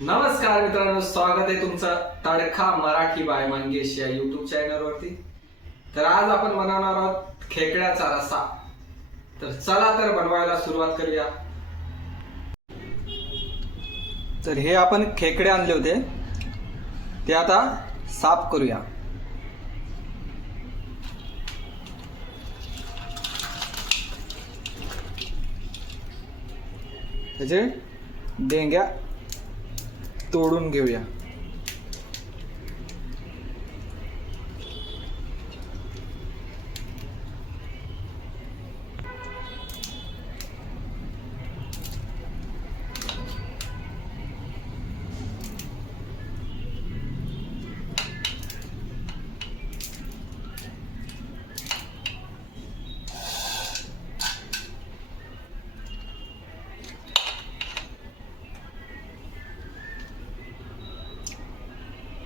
नमस्कार मित्रांनो, स्वागत आहे तुमचं तडका मराठी बाय मंगेश या युट्यूब चॅनलवरती। तर आज आपण बनवणार आहोत खेकड्याचा रस्सा। तर चला तर बनवायला सुरुवात करूया। तर हे आपण खेकडे आणले होते, ते आता साफ करूया। त्याचे डेंग्या तोडून घेऊया।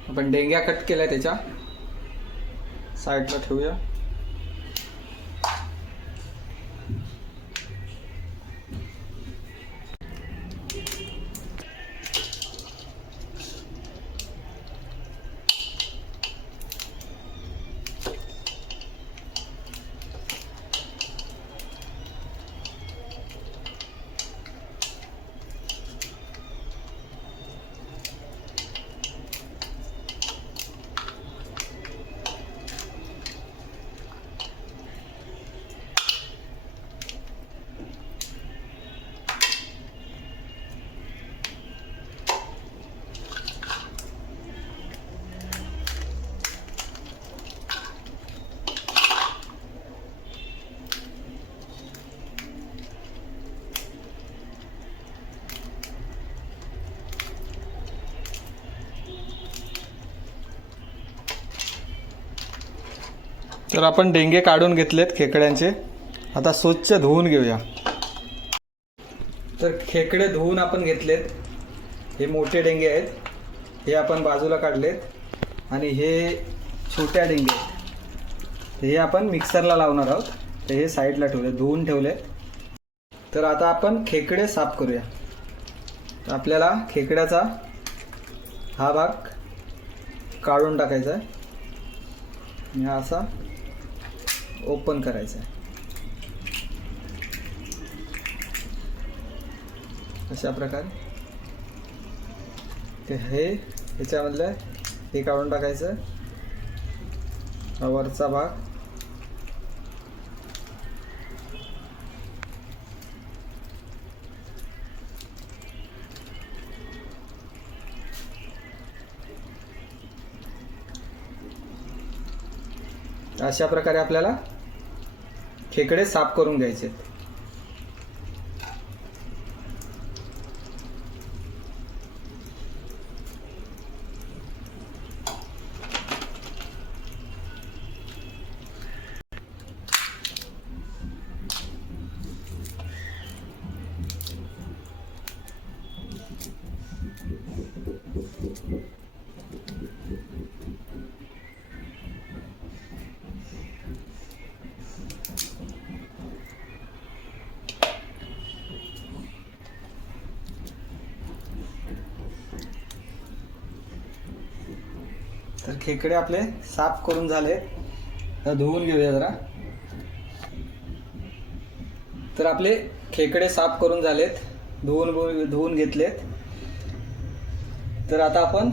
आपण डेंग्या कट केल्या, त्याच्या साईडला ठेवूया। तर आपण डेंगे काढून घेतलेत खेकड्यांचे, आता स्वच्छ धुवून घेऊया। तर खेकडे धुवून आपण घेतलेत। हे मोठे डेंगे आहेत, हे आपण बाजूला काढलेत, आणि हे छोट्या डेंगे आहेत, हे आपण मिक्सरला लावणार आहोत। तर हे साईडला ठेवले, धुवून ठेवले। तर आता आपण खेकडे साफ करूया। तर आपल्याला खेकड्याचा हा भाग काढून टाकायचा आहे, आणि हा असा ओपन करायचा आहे। अशा प्रकारे ते ह्याच्यामधलं हे काढून टाकायचं, हा वरचा भाग। अशा प्रकारे आपल्याला खेकडे साफ करून घ्यायचे। तर खेकडे आपले साफ करून झाले, तर धुवून घेऊया जरा। तर आपले खेकडे साफ करून झालेत, धुवून घेतलेत। तर आता आपण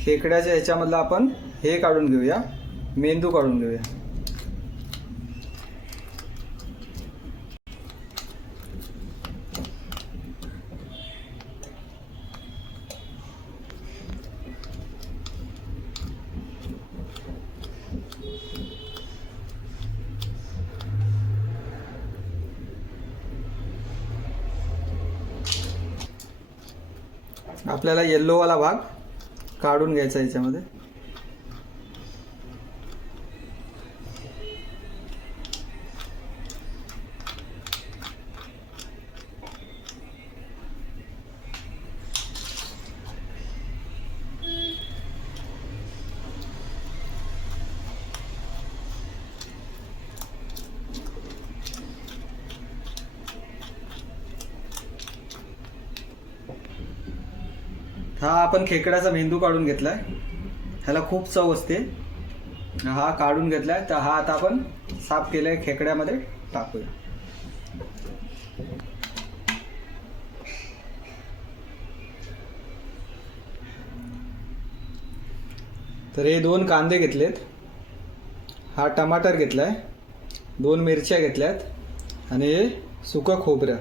खेकड्याच्या ह्याच्यामधलं आपण हे काढून घेऊया, मेंदू काढून घेऊया। आपल्याला येल्लोवाला भाग काढून घ्यायचा याच्यामध्ये। हा आपण खेकड्याचा मेंदू काढून घेतलाय, ह्याला खूप चव असते. हा काढून घेतलाय, तर हा आता आपण साफ केलाय खेकड्यामध्ये टाकूया. तर हे 2 कांदे घेतलेत, हा टमाटर घेतलाय, 2 मिरच्या घेतल्यात आणि हे सुकं खोबरं.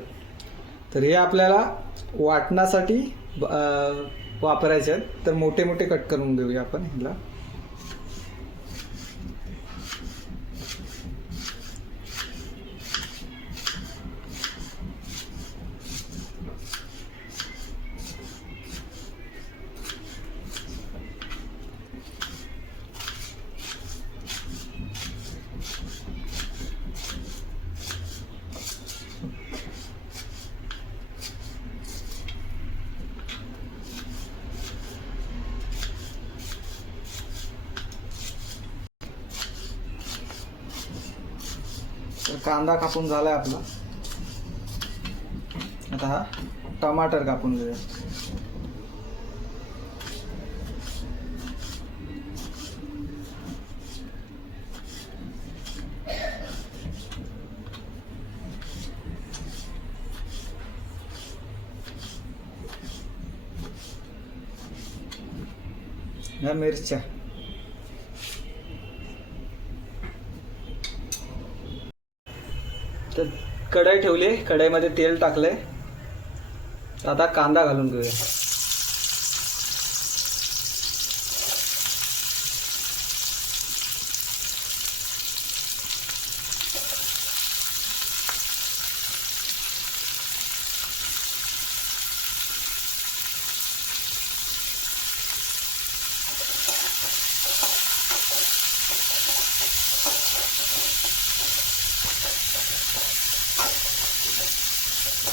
तर हे आपल्याला वाटण्यासाठी वापरायचे आहेत. तर मोठे मोठे कट करून घेऊया आपण ह्याला. तर कांदा कापून झालाय आपला. आता हा टमाटर कापून घेऊया. ह्या मिरच्या. तर कढई ठेवली, कढईमध्ये तेल टाकलंय. आता कांदा घालून घेऊया.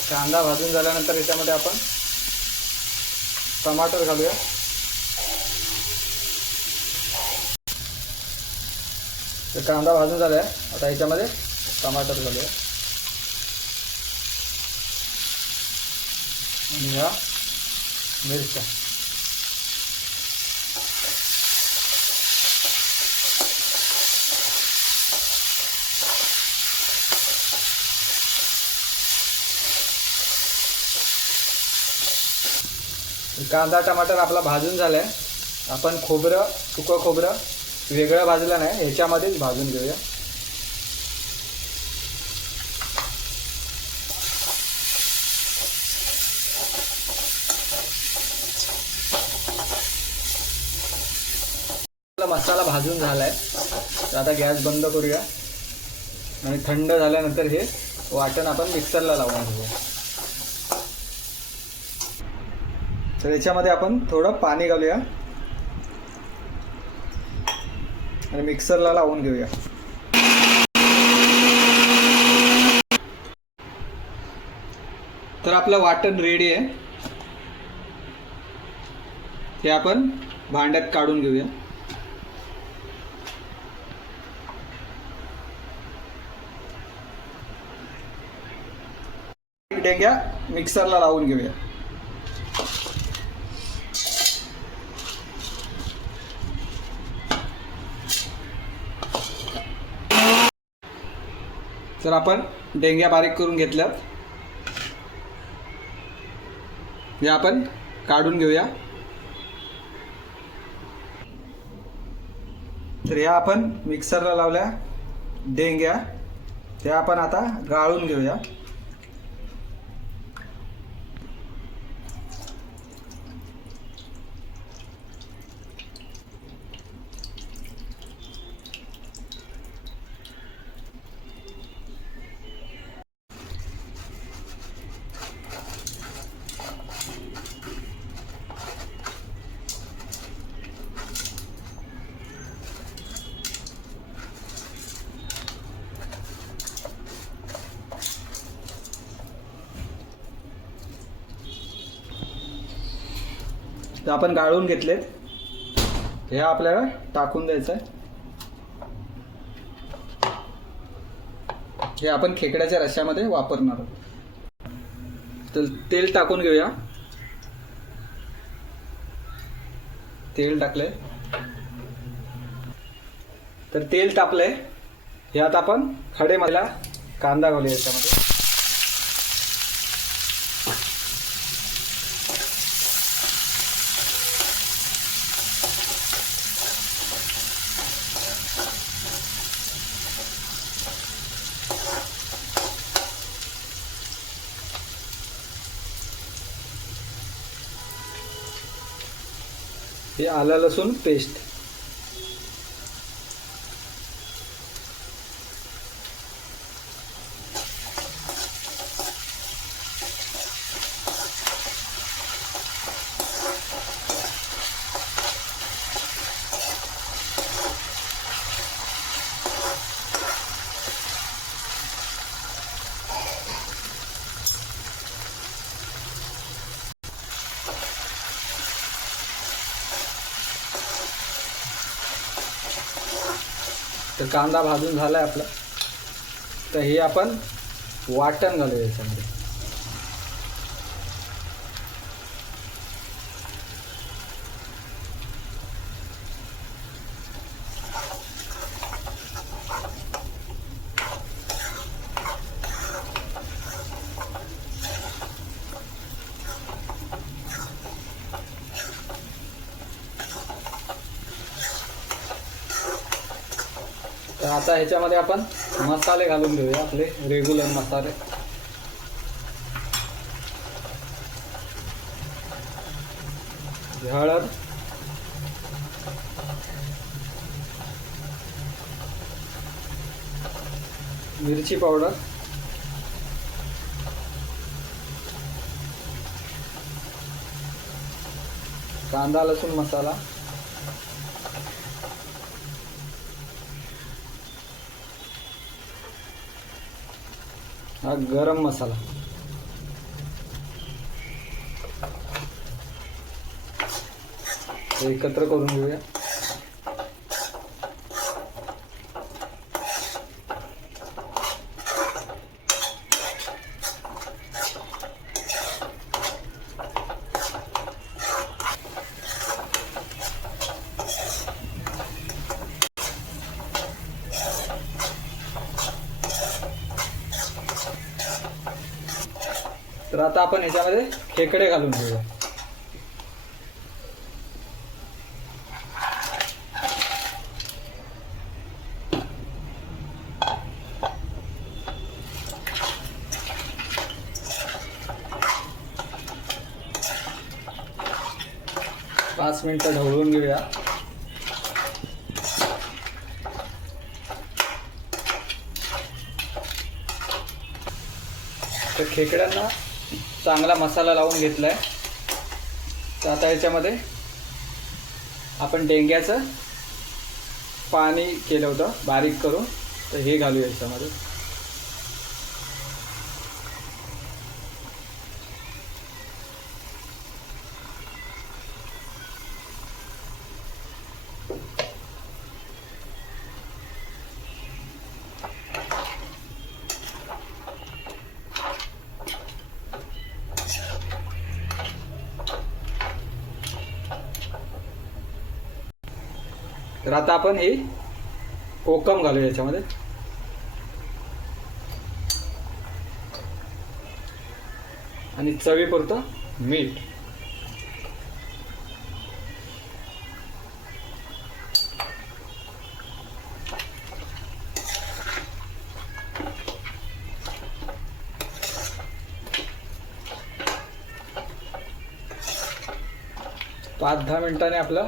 कांदा भाजून झाल्यानंतर याच्यामध्ये आपण टमाटर घालूया. तर कांदा भाजून झालाय, आता याच्यामध्ये टमाटर घालूया आणि ह्या मिरच्या. कांदा टमाटर आपला भाजून झालाय. आपण खोबरं, सुकं खोबरं वेगळं भाजलं नाही, ह्याच्यामध्येच भाजून घेऊया. मसाला भाजून झालाय, तर आता गॅस बंद करूया आणि थंड झाल्यानंतर हे वाटण आपण मिक्सरला लावून घेऊया. तर याच्यामध्ये आपण थोडं पाणी घालूया आणि मिक्सरला लावून घेऊया. तर आपलं वाटण रेडी आहे. हे आपण भांड्यात काढून घेऊया. डेंग्या मिक्सरला लावून घेऊया. तर आपण डेंग्या बारीक करून घेतल्यात, हे आपण काढून घेऊया. तर ह्या आपण मिक्सरला लावल्या डेंग्या, त्या आपण आता गाळून घेऊया. तर आपण गाळून घेतलेत, हे आपल्याला टाकून द्यायचं आहे. हे आपण खेकड्याच्या रश्श्यामध्ये वापरणार आहोत. तर तेल टाकून घेऊया. तेल टाकले. तर तेल तापले. यात आपण खडे मसाला कांदा घालूया याच्यामध्ये. हे आलं लसूण पेस्ट. तर कांदा भाजून झाला आहे आपला. तर हे आपण वाटण घालूया याच्यामध्ये. तर आता ह्याच्यामध्ये आपण मसाले घालून घेऊया, आपले रेग्युलर मसाले. हळद, मिरची पावडर, कांदा लसूण मसाला, हा गरम मसाला, एकत्र करून घेऊया. तर आता आपण ह्याच्यामध्ये खेकडे घालून घेऊया. पाच मिनिटं ढवळून घेऊया. तर खेकड्यांना चांगला मसाला लावून घेतलाय. तर आता ह्याच्यामध्ये आपण डेंग्याचं पाणी केलं होतं बारीक करून, तर हे घालूया ह्याच्यामध्ये. तर आता आपण हे कोकम घालूया याच्यामध्ये. आणि चवीपुरतं मीठ. पाच 10 मिनिटांनी आपला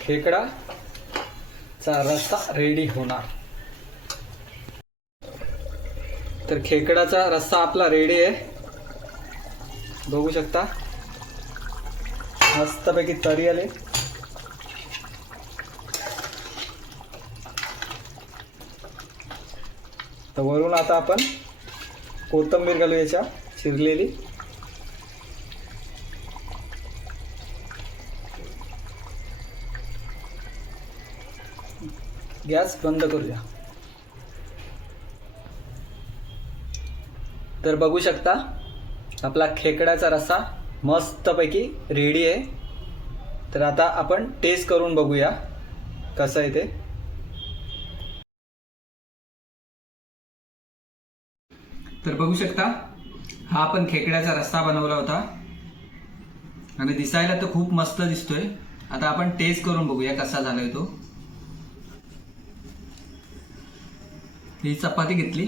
खेकडा चा रस्सा रेडी होणार. तर खेकडाचा रस्सा आपला रेडी आहे, बघू शकता. मस्तपैकी तरी आले. तर वरून आता आपण कोथिंबीर घालू याच्या चिरलेली. गॅस बंद करूया. तर बघू शकता आपला खेकड्याचा रस्सा मस्तपैकी रेडी आहे. तर आता आपण टेस्ट करून बघूया कसं आहे ते. तर बघू शकता, हा आपण खेकड्याचा रस्सा बनवला होता आणि दिसायला तर खूप मस्त दिसतोय. आता आपण टेस्ट करून बघूया कसा झालाय तो. ही चपाती घेतली,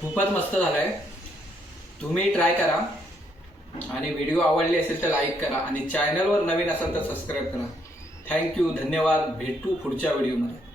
खूपच मस्त झालाय. तुम्ही ट्राय करा आणि व्हिडिओ आवडली असेल तर लाईक करा आणि चॅनलवर नवीन असाल तर सबस्क्राईब करा. थँक्यू, धन्यवाद. भेटू पुढच्या व्हिडिओमध्ये.